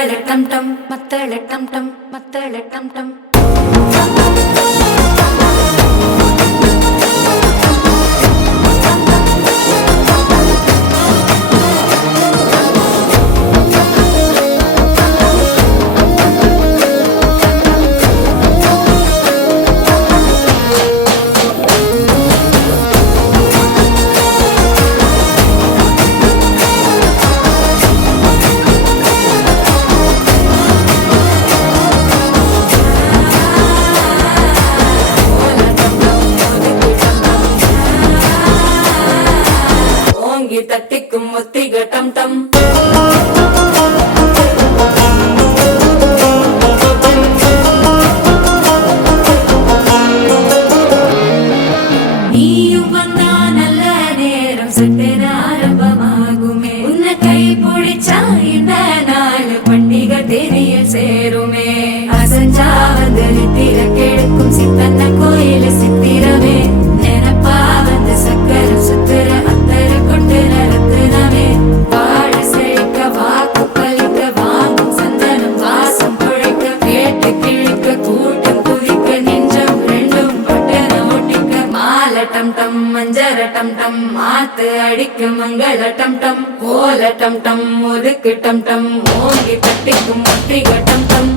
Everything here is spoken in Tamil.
மத்தள டம் டம் மத்தள டம் டம் மத்தள டம் டம் தட்டிக்கும் ஒத்திக டம் டம் நீயும் வந்தா நல்ல நேரம் சட்டென ஆரம்பமாகுமே உன்னை கை பிடிச்சா இந்த நாள் பண்டிகை தெரியல் சேருமே அசஞ்சா வந்து நித்திர கெடுக்கும் சித்தன்ன கோயில சித்திரமே நினப்பா வந்து சக்கரம் சுத்துற டம் டம் மஞ்சர டம் டம் மாத்து அடிக்கும் மங்கள டம் டம் கோல டம் டம் ஒதுக்கு டம் டம் ஓங்கி தட்டிக்கும் ஒத்திக டம் டம்